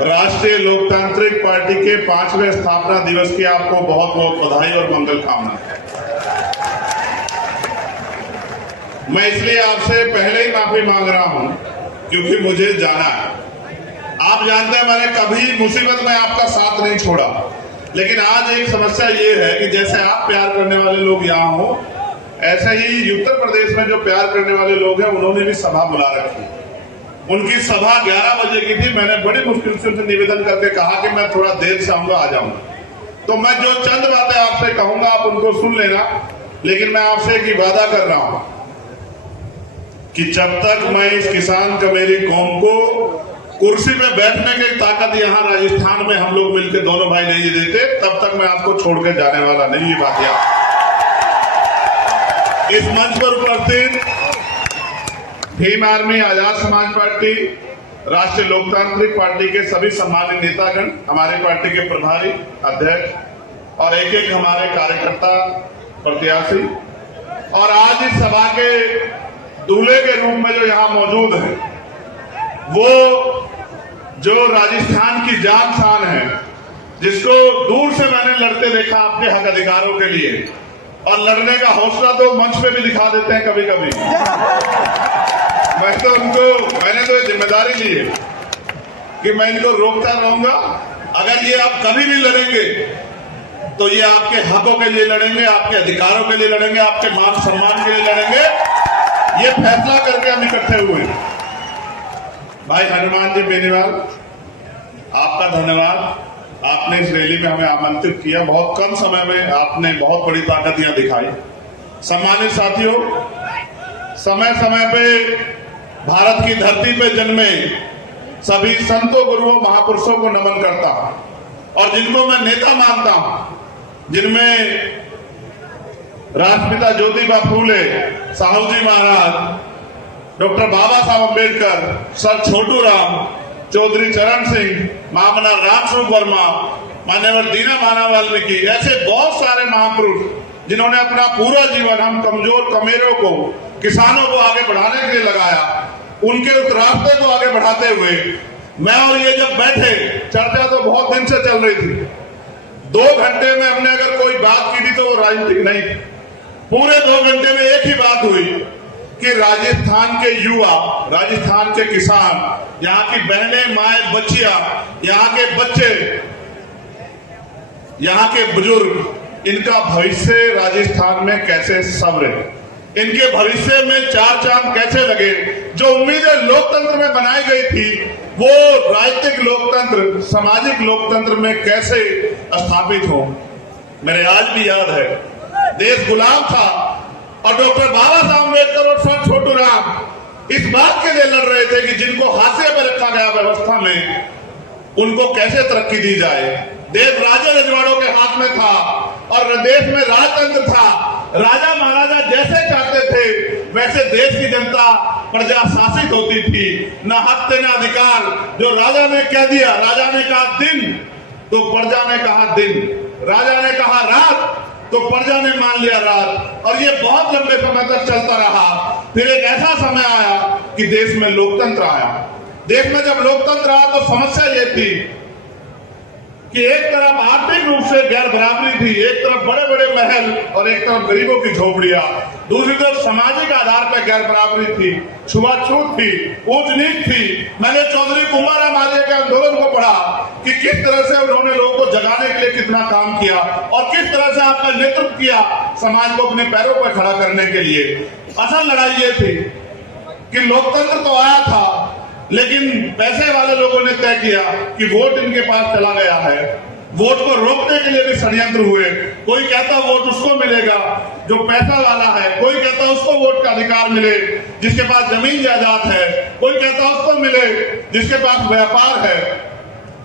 राष्ट्रीय लोकतांत्रिक पार्टी के 5वें स्थापना दिवस की आपको बहुत बहुत बधाई और मंगल कामना। मैं इसलिए आपसे पहले ही माफी मांग रहा हूं क्योंकि मुझे जाना है। आप जानते हैं मैंने कभी मुसीबत में आपका साथ नहीं छोड़ा, लेकिन आज एक समस्या ये है कि जैसे आप प्यार करने वाले लोग यहाँ हो, ऐसे ही उत्तर प्रदेश में जो प्यार करने वाले लोग हैं उन्होंने भी सभा बुला रखी। उनकी सभा 11 बजे की थी। मैंने बड़ी मुश्किल से उनसे निवेदन करके कहा कि मैं थोड़ा देर से आऊंगा, आ जाऊंगा। तो मैं जो चंद बातें आपसे कहूंगा आप उनको सुन लेना, लेकिन मैं आपसे एक वादा कर रहा हूं कि जब तक मैं इस किसान कमेरी कौम को कुर्सी में बैठने की ताकत यहाँ राजस्थान में हम लोग मिलकर दोनों भाई नहीं देते, तब तक मैं आपको छोड़कर जाने वाला नहीं। ये बात याद। इस मंच पर उपस्थित भीम आर्मी, आजाद समाज पार्टी, राष्ट्रीय लोकतांत्रिक पार्टी के सभी सम्मानित नेतागण, हमारे पार्टी के प्रभारी अध्यक्ष और एक एक हमारे कार्यकर्ता प्रत्याशी, और आज इस सभा के दूल्हे के रूप में जो यहाँ मौजूद है, वो जो राजस्थान की जान शान है, जिसको दूर से मैंने लड़ते देखा आपके हक अधिकारों के लिए, और लड़ने का हौसला तो मंच पे भी दिखा देते हैं कभी कभी। मैंने तो जिम्मेदारी ली है कि मैं इनको रोकता रहूंगा। अगर ये आप कभी भी लड़ेंगे तो ये आपके हकों के लिए लड़ेंगे, आपके अधिकारों के लिए लड़ेंगे, आपके मान सम्मान के लिए लड़ेंगे। ये फैसला करके हम इकट्ठे हुए। भाई हनुमान जी बेनीवाल, आपका धन्यवाद। आपने इस रैली में हमें आमंत्रित किया। बहुत कम समय में आपने बहुत बड़ी ताकत यहां दिखाई। सम्मानित साथियों, समय समय पे भारत की धरती पे जन्मे सभी संतों, गुरुओं, महापुरुषों को नमन करता हूं और जिनको मैं नेता मानता हूं, जिनमें राष्ट्रपिता ज्योतिबा फूले, साहू जी महाराज, डॉक्टर बाबा साहब अम्बेडकर, सर छोटू राम, चौधरी चरण सिंह, महामना रामस्वरूप वर्मा, मान्यवर दीना माना वाल्मीकि, ऐसे बहुत सारे महापुरुष जिन्होंने अपना पूरा जीवन हम कमजोर कमेरों को, किसानों को आगे बढ़ाने के लिए लगाया। उनके उस रास्ते को आगे बढ़ाते हुए मैं और ये जब बैठे, चर्चा तो बहुत दिन से चल रही थी। 2 घंटे में हमने अगर कोई बात की थी तो वो राजनीतिक नहीं थी। पूरे 2 घंटे में एक ही बात हुई कि राजस्थान के युवा, राजस्थान के किसान, यहाँ की बहनें, माएं, बच्चियां, यहाँ के बच्चे, यहाँ के बुजुर्ग, इनका भविष्य राजस्थान में कैसे संवरे, इनके भविष्य में 4 चांद कैसे लगे। जो उम्मीदें लोकतंत्र में बनाई गई थी वो राजनीतिक लोकतंत्र, सामाजिक लोकतंत्र में कैसे स्थापित हो। मेरे आज भी याद है, देश गुलाम था और डॉक्टर बाबा साहब अम्बेडकर और सर छोटू राम इस बात के लिए लड़ रहे थे कि जिनको हाशिए पर रखा गया व्यवस्था में, उनको कैसे तरक्की दी जाए। देश राजा रजवाड़ों के हाथ में था और देश में राजतंत्र था। राजा महाराजा जैसे चाहते थे वैसे देश की जनता, प्रजा शासित होती थी। न हक न अधिकार। जो राजा ने कह दिया, राजा ने कहा दिन तो प्रजा ने कहा दिन, राजा ने कहा रात तो प्रजा ने मान लिया रात, और ये बहुत लंबे समय तक चलता रहा। फिर एक ऐसा समय आया कि देश में लोकतंत्र आया। देश में जब लोकतंत्र आया तो समस्या ये थी कि एक तरफ आर्थिक रूप से गैर बराबरी थी, एक तरफ बड़े बड़े महल और एक तरफ गरीबों की झोपड़ियां, दूसरी तरफ सामाजिक आधार पर गैर बराबरी थी, छुआछूत थी, ऊंच नीच थी। मैंने चौधरी कुमारराम आर्य के आंदोलन को पढ़ा कि किस तरह से उन्होंने लोगों को जगाने के लिए कितना काम किया और किस तरह से आपका नेतृत्व किया समाज को अपने पैरों पर खड़ा करने के लिए। असल लड़ाई ये थी कि लोकतंत्र तो आया था, लेकिन पैसे वाले लोगों ने तय किया कि वोट इनके पास चला गया है। वोट को रोकने के लिए भी षड्यंत्र हुए। कोई कहता वोट उसको मिलेगा जो पैसा वाला है, कोई कहता उसको वोट का अधिकार मिले जिसके पास जमीन जायदाद है, कोई कहता उसको मिले जिसके पास व्यापार है।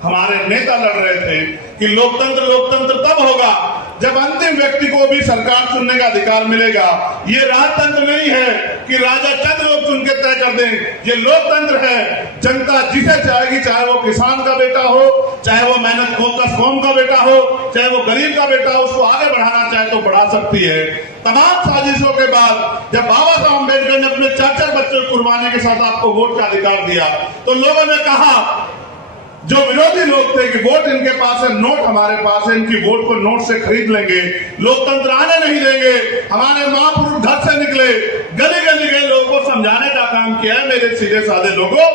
हमारे नेता लड़ रहे थे कि लोकतंत्र तब होगा जब अंतिम व्यक्ति को भी सरकार चुनने का अधिकार मिलेगा। ये राजतंत्र नहीं है कि राजा चंद लोग चुन के तय कर दें। ये लोकतंत्र है, जनता जिसे चाहेगी, चाहे वो किसान का बेटा हो, चाहे वो मेहनत कौम का बेटा हो, चाहे वो गरीब का बेटा हो, उसको आगे बढ़ाना चाहे तो बढ़ा सकती है। तमाम साजिशों के बाद जब बाबा साहब अम्बेडकर ने अपने 4 बच्चों की कुर्बानी के साथ आपको वोट का अधिकार दिया तो लोगों ने कहा जो विरोधी लोग थे कि वोट इनके पास है, नोट हमारे पास है, इनकी वोट को नोट से खरीद लेंगे, लोकतंत्र आने नहीं देंगे, हमारे महापुरुष घर से निकले, गली गली गए लोगों को समझाने का काम किया है। मेरे सीधे साधे लोगों,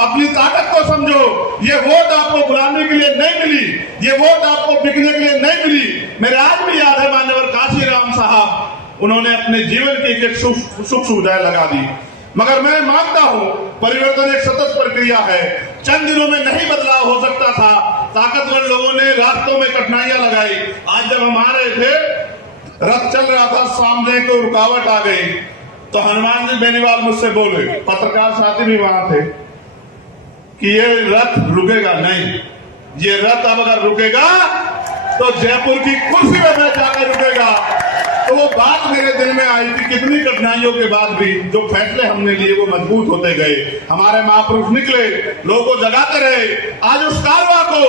अपनी ताकत को समझो। ये वोट आपको बुलाने के लिए नहीं मिली, ये वोट आपको बिकने के लिए नहीं मिली। मेरे आज भी याद है मान्यवर काशीराम साहब, उन्होंने अपने जीवन की एक सुख सुविधाएं लगा दी। मगर मैं मानता हूं परिवर्तन एक सतत प्रक्रिया है, चंद दिनों में नहीं बदलाव हो सकता था। ताकतवर लोगों ने रास्तों में कठिनाइयां लगाई। आज जब हम आ रहे थे, रथ चल रहा था, सामने को रुकावट आ गई, तो हनुमान जी बेनीवाल मुझसे बोले, पत्रकार साथी भी वहां थे, कि ये रथ रुकेगा नहीं, ये रथ अब अगर रुकेगा तो जयपुर की कुर्सी में मैं जाकर रुकेगा। तो वो बात मेरे दिल में आई थी। कितनी कठिनाइयों के बाद भी जो फैसले हमने लिए वो मजबूत होते गए। हमारे महापुरुष निकले, लोगों को जगाते रहे। आज उस कारवा को,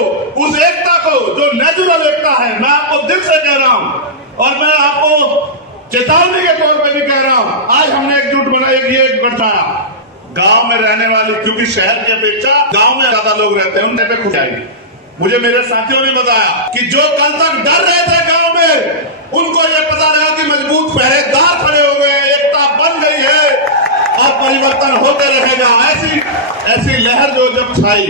उस एकता को जो नेचुरल एकता है, मैं आपको दिल से कह रहा हूं और मैं आपको चेतावनी के तौर पर भी कह रहा हूं। आज हमने एकजुट बनाई, ये एक बढ़ाया गांव में रहने वाली, क्योंकि शहर की अपेक्षा गांव में ज्यादा लोग रहते हैं, उनने पे खुश आई। मुझे मेरे साथियों ने बताया कि जो कल तक डर रहे थे गांव में, उनको ये पता लगा कि मजबूत पहरेदार खड़े हो गए, एकता बन गई है और परिवर्तन होते रहेगा। ऐसी लहर जो जब छाई,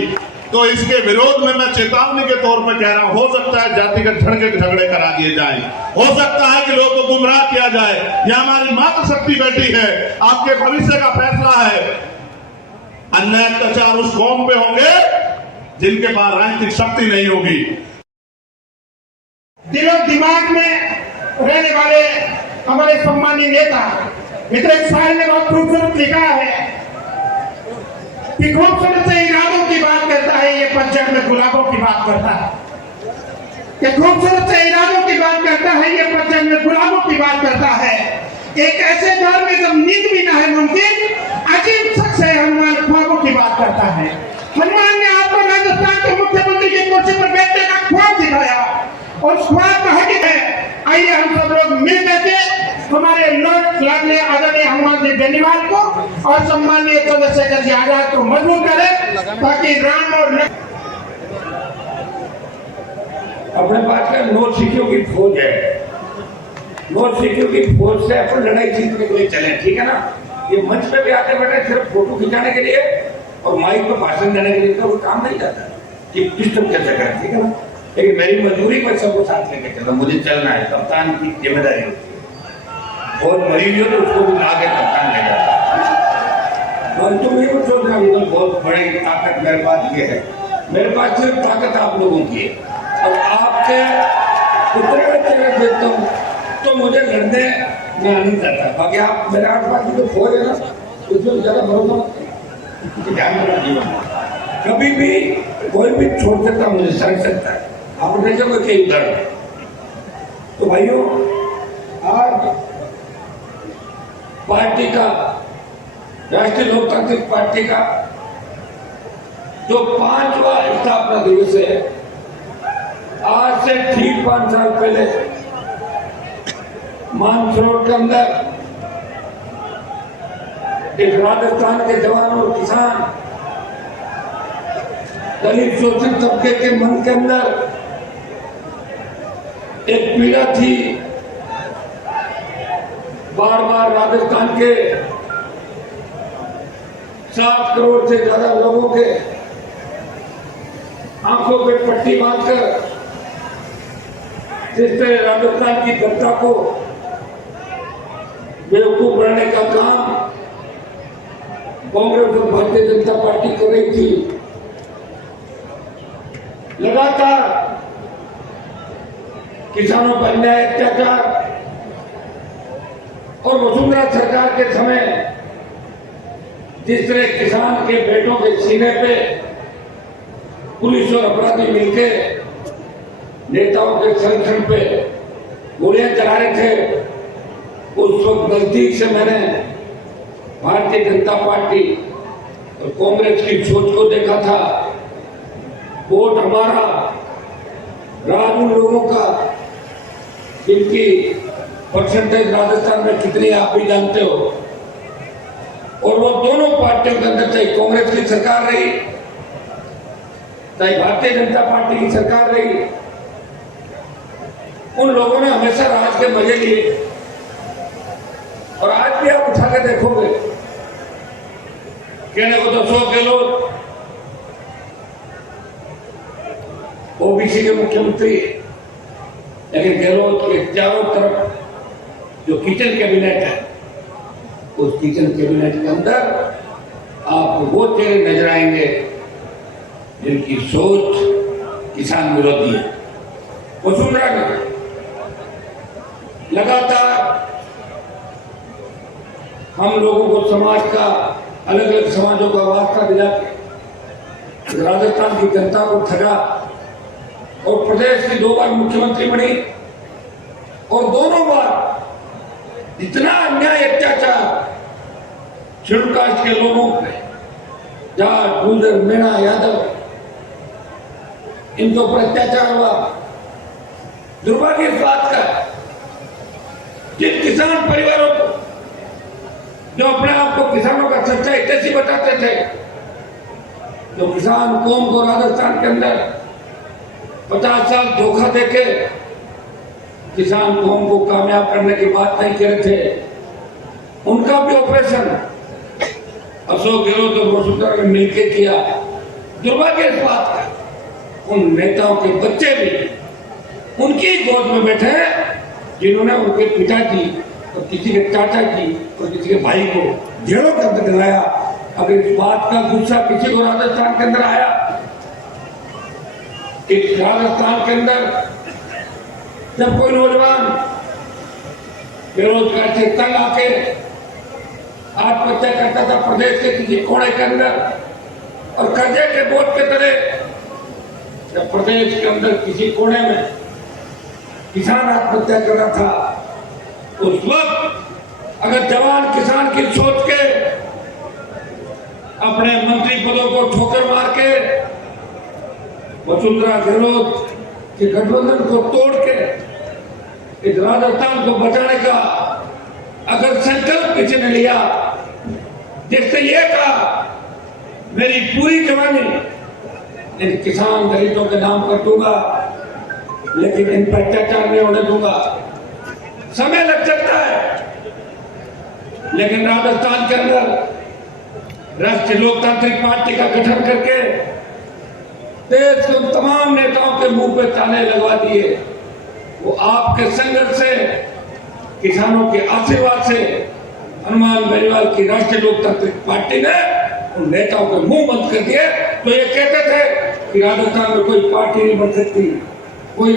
तो इसके विरोध में मैं चेतावनी के तौर पर कह रहा हूं, हो सकता है जातिगत झगड़े करा दिए जाएं, हो सकता है कि लोगों को गुमराह किया जाए। यह हमारी मातृशक्ति बैठी है, आपके भविष्य का फैसला है। अन्याय अत्याचार उस कौम पे होंगे जिनके पास राजनीतिक शक्ति नहीं होगी। दिलो दिमाग में रहने वाले हमारे सम्मानीय नेता मित्र साहब ने बहुत खूबसूरत लिखा है कि खूबसूरत से इरादों की बात करता है, ये पतझड़ में गुलाबों की बात करता है। कि खूबसूरत से इरादों की बात करता है, ये पतझड़ में गुलाबों की बात करता है। एक ऐसे दौर में जब नींद भी ना है मुमकिन, अजीब शख्स है हनुमान, ख्वाबों की बात करता है। हनुमान ने आपको राजस्थान के मुख्यमंत्री की कुर्सी पर बैठने का ख्वाब दिखाया और ख्वाब का हकीकत है। आइए हम सब लोग मिल करके हमारे लोक लाडले आदरणीय हनुमान जी बेनीवाल को और सम्मानीय चंद्रशेखर जी आजाद को मजबूत करें, ताकि राम और अपने पास का नौ सिखियों की फौज है। नौ सिखियों की फौज से अपन लड़ाई जीतने के लिए चले, ठीक है ना। ये मंच पे भी आते बैठे सिर्फ फोटो खिंचाने के लिए और माइक पर भाषण देने के लिए, तो वो काम नहीं जाता कि सिस्टम कैसे करें, ठीक है ना। लेकिन मेरी मजबूरी पर सबको साथ लेके चलो, मुझे चलना है, कप्तान की जिम्मेदारी होती है। बहुत मरीज हो तो उसको भी ला के कप्तान ले जाता है। और तुम ये सोच रहे हो बहुत बड़ी ताकत मेरे पास ये है, मेरे पास सिर्फ ताकत आप लोगों की है। और आपके उतरे चेहरे देखता हूँ तो मुझे लड़ने में आनंद आता है। बाकी आप मेरे आसपास की जो फौज है ना, उसमें ज्यादा भरोसा ध्यान रखना जीवन, कभी भी कोई भी छोड़ सकता, मुझे सड़ सकता है। आप देखोगे कि उधर तो भाइयों, आज पार्टी का, राष्ट्रीय लोकतांत्रिक पार्टी का जो 5वां स्थापना दिवस है, आज से ठीक 5 साल पहले मानसरोवर के अंदर एक राजस्थान के जवान और किसान, दलित शोषित तबके के मन के अंदर एक पीड़ा थी। बार बार राजस्थान के 7 करोड़ से ज्यादा लोगों के आंखों पे पट्टी बांधकर जिस तरह राजस्थान की जनता को बेवकूफ बनाने का काम कांग्रेस और भारतीय जनता पार्टी कर रही थी, लगातार किसानों पर अन्याय, अत्याचार और वसुंधरा सरकार के समय जिस तरह किसान के बेटों के सीने पे पुलिस और अपराधी मिलकर नेताओं के संरक्षण पे गोलियां चला रहे थे, उस वक्त नजदीक से मैंने भारतीय जनता पार्टी और कांग्रेस की सोच को देखा था। वोट हमारा, राज उन लोगों का जिनकी परसेंटेज राजस्थान में कितनी आप भी जानते हो। और वो दोनों पार्टियों के अंदर, चाहे कांग्रेस की सरकार रही, चाहे भारतीय जनता पार्टी की सरकार रही, उन लोगों ने हमेशा राज के मजे लिए। और आज भी आप उठा के देखोगे, कहने को तो अशोक गहलोत ओबीसी के मुख्यमंत्री, लेकिन गहलोत के चारों तरफ जो किचन कैबिनेट है, उस किचन कैबिनेट के अंदर आपको वो चेहरे नजर आएंगे जिनकी सोच किसान विरोधी है। वसुंधरा ने लगातार हम लोगों को समाज का, अलग अलग समाजों का वास्ता दिला के राजस्थान की जनता को ठगा और प्रदेश की 2 बार मुख्यमंत्री बनी, और दोनों बार इतना अन्याय अत्याचार शेड्यूल कास्ट के लोगों पे, जाट, गुर्जर, मीणा, यादव, इनके ऊपर अत्याचार हुआ। दुर्भाग्य इस बात का, जिन किसान परिवारों को जो अपने आप को किसानों का सच्चा हितैषी बताते थे, जो किसान कौम को राजस्थान के अंदर 50 साल धोखा देके किसान कौम को कामयाब करने की बात नहीं कर रहे थे, उनका भी ऑपरेशन अशोक गहलोत और वसुंधरा ने मिलकर किया। दुर्भाग्य इस बात का, उन नेताओं के बच्चे भी उनकी गोद में बैठे हैं जिन्होंने उनके पिताजी और किसी के चाचा जी और किसी के भाई को जेलों के अंदर दिलाया। अगर इस बात का गुस्सा किसी को राजस्थान के अंदर आया, इस राजस्थान के अंदर जब कोई नौजवान बेरोजगार से तंग आके आत्महत्या करता था प्रदेश के किसी कोने के अंदर, और कर्जे के बोझ के तरह जब प्रदेश के अंदर किसी कोने में किसान आत्महत्या कर रहा था, उस वक्त अगर जवान किसान की सोच के अपने मंत्री पदों को ठोकर मार के वसुंधरा गहलोत के गठबंधन को तोड़ के इस राजस्थान को बचाने का अगर संकल्प किसी ने लिया, जिससे ये कहा मेरी पूरी जवानी इन किसान दलितों के नाम कर दूंगा, लेकिन इन पर अत्याचार नहीं होने दूंगा। समय लग सकता है, लेकिन राजस्थान के अंदर राष्ट्रीय लोकतांत्रिक पार्टी का गठन करके देश के उन तमाम नेताओं के मुंह पे ताले लगवा दिए। वो आपके संघर्ष से, किसानों के आशीर्वाद से हनुमान बेनीवाल की राष्ट्रीय लोकतांत्रिक पार्टी ने उन नेताओं के मुंह बंद कर दिए। तो ये कहते थे कि राजस्थान में कोई पार्टी नहीं बन सकती, कोई